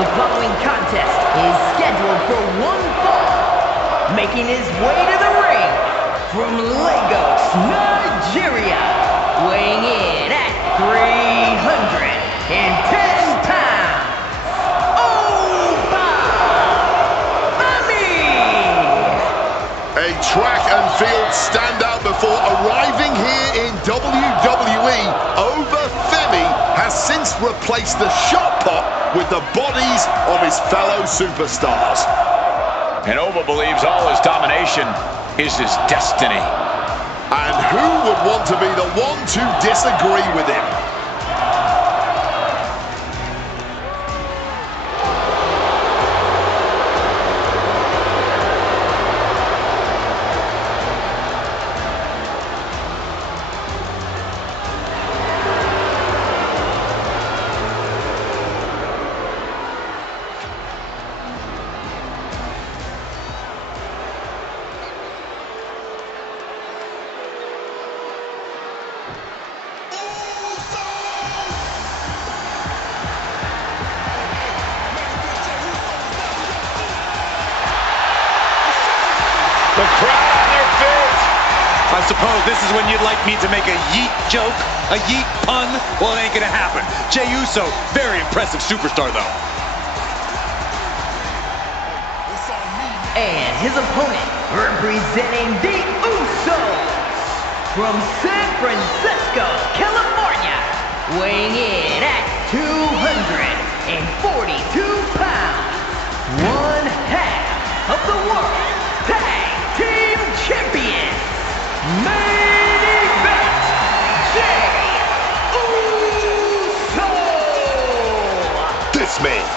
The following contest is scheduled for one fall. Making his way to the ring from Lagos, Nigeria, weighing in at 310 pounds, Oba Femi! A track and field standout before arriving here in WWE, Oba Femi has since replaced the shot put with the bodies of his fellow superstars. And Oba believes all his domination is his destiny. And who would want to be the one to disagree with him? The crowd on their feet. I suppose this is when you'd like me to make a yeet joke, a yeet pun? Well, it ain't gonna happen. Jey Uso, very impressive superstar, though. And his opponent, representing the Usos, from San Francisco, California, weighing in at 242 pounds, one half of the World Tag Team Champions, main event, Jey Uso! This man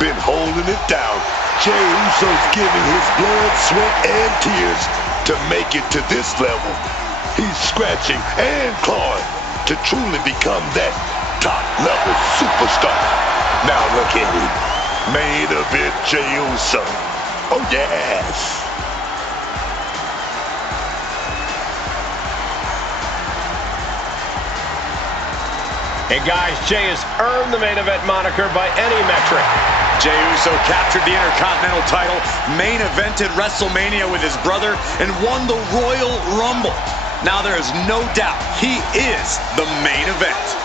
been holding it down. Jey Uso's giving his blood, sweat, and tears to make it to this level. He's scratching and clawing to truly become that top-level superstar. Now look at him. Main event Jey Uso. Oh, yes. Hey guys, Jey has earned the main event moniker by any metric. Jey Uso captured the Intercontinental title, main evented WrestleMania with his brother, and won the Royal Rumble. Now there is no doubt he is the main event.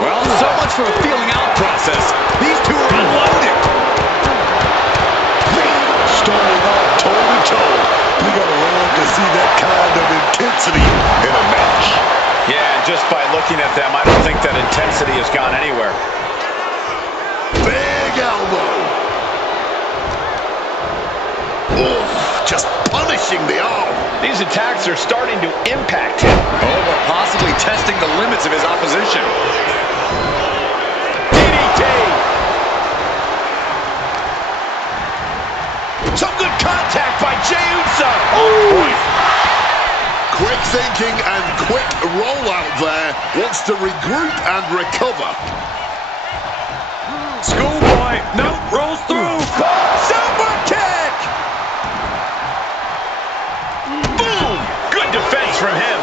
Well, so much for a feeling out process. These two are unloaded. Starting off toe-to-toe. You gotta learn to see that kind of intensity in a match. Yeah, and just by looking at them, I don't think that intensity has gone anywhere. Big elbow. Oof, just punishing the arm. These attacks are starting to impact him. Oba possibly testing the limits of his opposition. DDT! Some good contact by Jey Uso. On point. Quick thinking and quick rollout there. Wants to regroup and recover. Schoolboy, no, rolls through. Super kick! Boom! Good defense from him.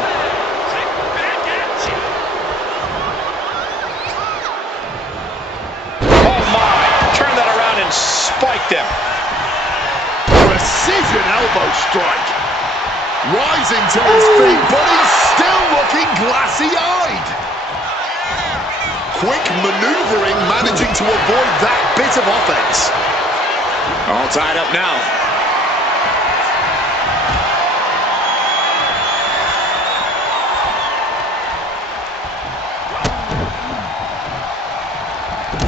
Oh my! Turn that around and spiked him. Precision elbow strike. Rising to his feet, but he's still looking glassy-eyed. Quick maneuvering, managing to avoid that bit of offense. All tied up now.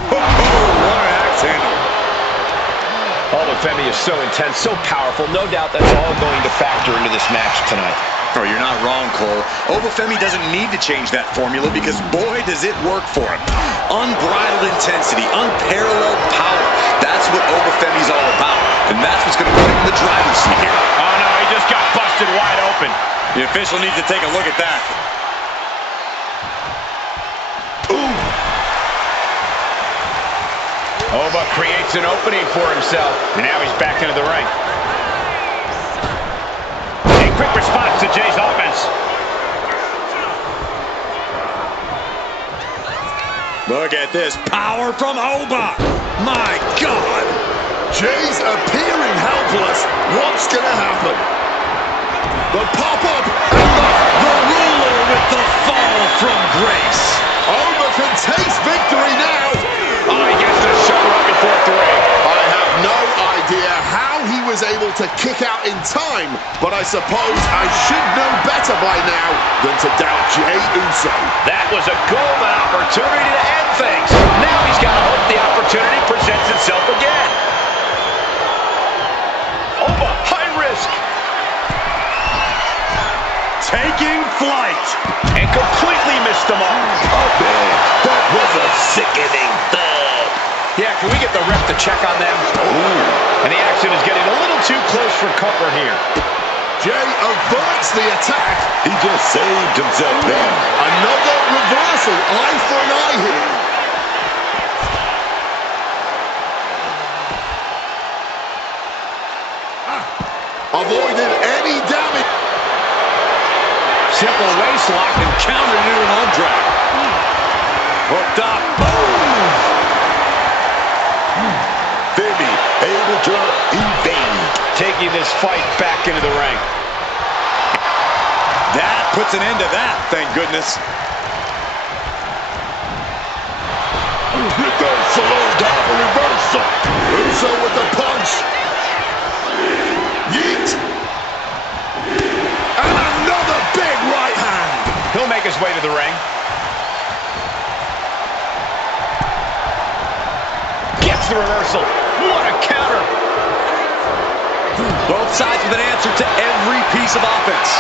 What an axe handle. Oba Femi is so intense, so powerful. No doubt that's all going to factor into this match tonight. Oh, you're not wrong, Cole. Oba Femi doesn't need to change that formula because, boy, does it work for him. Unbridled intensity, unparalleled power. That's what Oba Femi's all about. And that's what's going to put him in the driver's seat here. Oh, no, he just got busted wide open. The official needs to take a look at that. Oba creates an opening for himself, and now he's back into the ring. quick response to Jey's offense. Look at this power from Oba. My God. Jey's appearing helpless. What's going to happen? The pop-up and The ruler with the fall from grace. Oba can taste victory now. Oh, he gets the shoulder up before 3. I have no idea how he was able to kick out in time, but I suppose I should know better by now than to doubt Jey Uso. That was a golden opportunity to end things. Now he's got to hope the opportunity presents itself again. Oba, high risk. Taking flight. And completely missed the mark. Oh man, that was a sickening thud. Yeah, can we get the ref to check on them? Ooh. And the action is getting a little too close for comfort here. Jey averts the attack. He just saved himself there. Another reversal, eye for an eye here. Avoided any damage. Simple waist lock and countered into an arm drag. Hooked up. Boom. Femi able to evade. Taking this fight back into the ring. That puts an end to that, thank goodness. Reversal on top of reversal. Uso with the punch. Yeet. And another big right hand. He'll make his way to the ring. Gets the reversal. What a counter. Both sides with an answer to every piece of offense.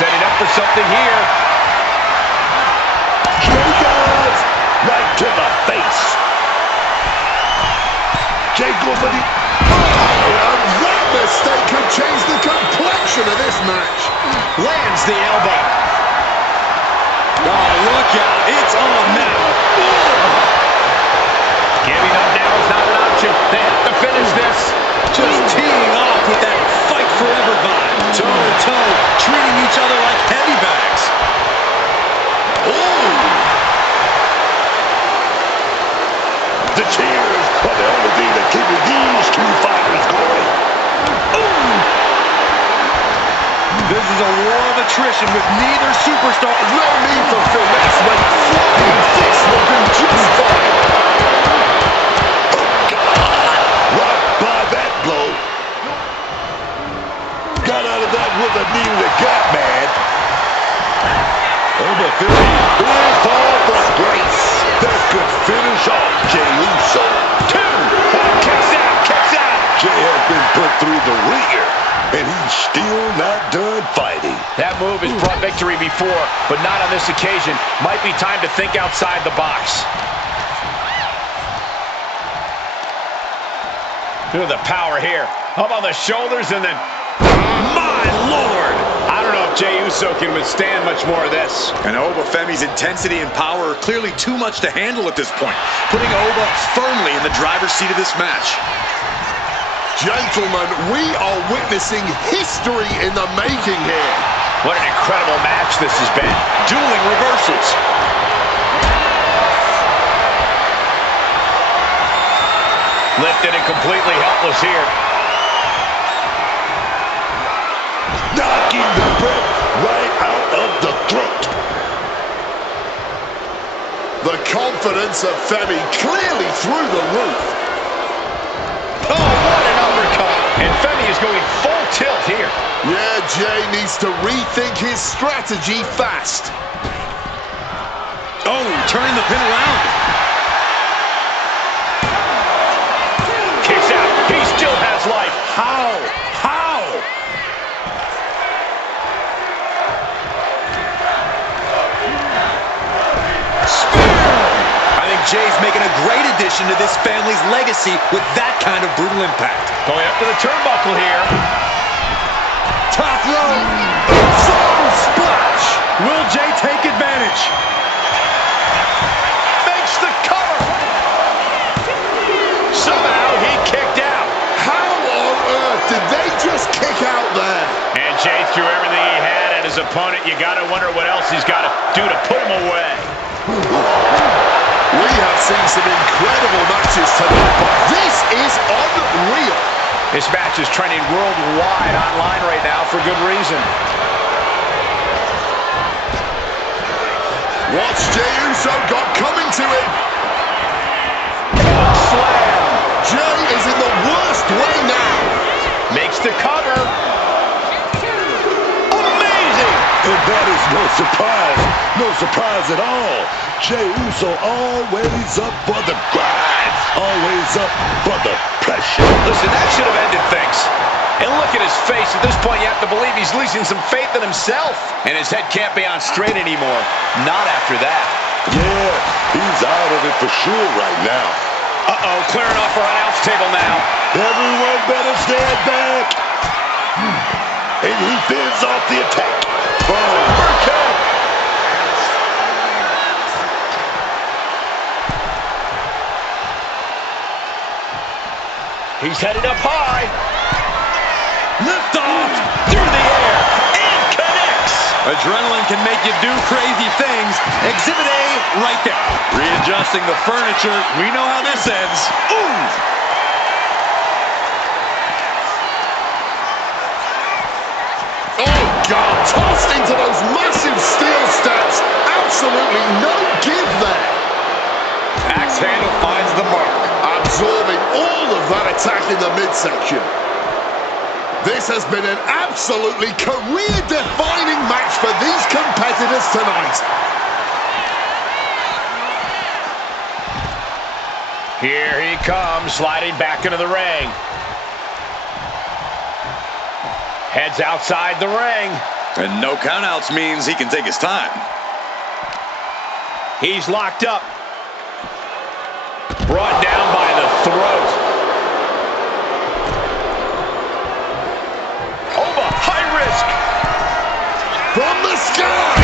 Setting up for something here. Shakers right to the face. Jey goes for the... and that mistake could change the complexion of this match. Lands the elbow. Oh, look out. It's on now. Giving up now is not an option. They have to finish this. Just teeing off with that fight forever vibe. Toe to toe, treating each other like heavy bags. Ooh. The cheers are the only thing that keeping these two fighters going. Ooh. This is a war of attrition with neither superstar. No need for finesse when flying fists will do just fine. Oh, God. Right by that blow. Got out of that with a knee to the gut, man. Oba Femi, big fall from grace. That could finish off Jey Uso. 2. Kicks out, kicks out. Jey has been put through the ringer, and he's still not done fighting. That move has brought victory before, but not on this occasion. Might be time to think outside the box. Look at the power here. Up on the shoulders and then... My Lord! I don't know if Jey Uso can withstand much more of this. And Oba Femi's intensity and power are clearly too much to handle at this point, putting Oba firmly in the driver's seat of this match. Gentlemen, we are witnessing history in the making here. What an incredible match this has been. Dueling reversals. Lifted and completely helpless here. Knocking the breath right out of the throat. The confidence of Femi clearly through the roof. Oh, what an uppercut. And Femi is going full tilt here. Yeah, Jey needs to rethink his strategy fast. Oh, turning the pin around. Kicks out. He still has life. How? How? I think Jey's making a great addition to this family's legacy with that kind of brutal impact. Going up to the turnbuckle here. Top rope. Zone splash. Will Jey take advantage? Makes the cover. Somehow he kicked out. How on earth did did they just kick out there? And Jey threw everything he had at his opponent. You got to wonder what else he's got to do to put him away. We have seen some incredible matches tonight, but this is unreal. This match is trending worldwide online right now for good reason. What's Jey Uso got coming to him? Slam. Jey is in the worst way now. Makes the cover. Amazing. And that is no surprise. No surprise at all. Jey Uso always up for the grind. Always up for the pressure. Listen, that should have ended things. And look at his face. At this point, you have to believe he's losing some faith in himself. And his head can't be on straight anymore. Not after that. Yeah, he's out of it for sure right now. Uh-oh, clearing off our announce table now. Everyone better stand back. And he fends off the attack. Oh, He's headed up high. Lift off through the air and connects. Adrenaline can make you do crazy things. Exhibit A right there. Readjusting the furniture. We know how this ends. Ooh! oh God, tossed into those massive steel steps. Absolutely no give there. Axe handle finds the mark. Absorbing all of that attack in the midsection. This has been an absolutely career-defining match for these competitors tonight. Here he comes, sliding back into the ring. Heads outside the ring. And no countouts means he can take his time. He's locked up. Brought down by the throat. Oba, high risk. From the sky.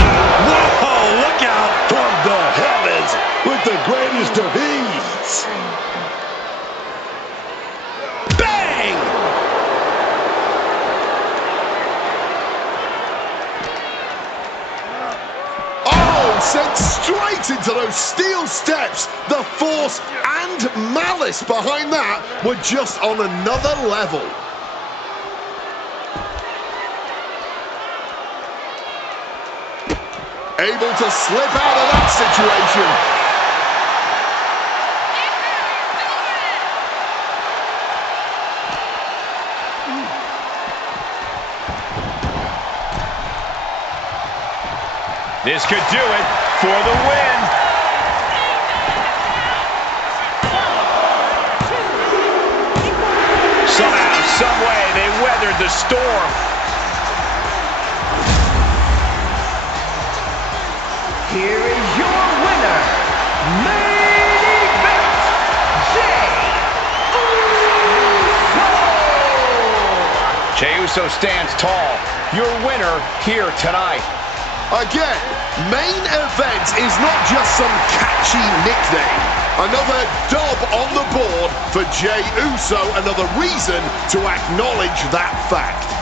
Whoa, look out. From the heavens with the greatest of ease. Bang! Oh, sent straight into those steel steps. The force and malice behind that were just on another level. Able to slip out of that situation. This could do it for the win. Somehow, some way, they weathered the storm. Here is your winner, main event, Jey Uso! Jey Uso stands tall. Your winner here tonight. Again, main event is not just some catchy nickname. Another dub on the board for Jey Uso, another reason to acknowledge that fact.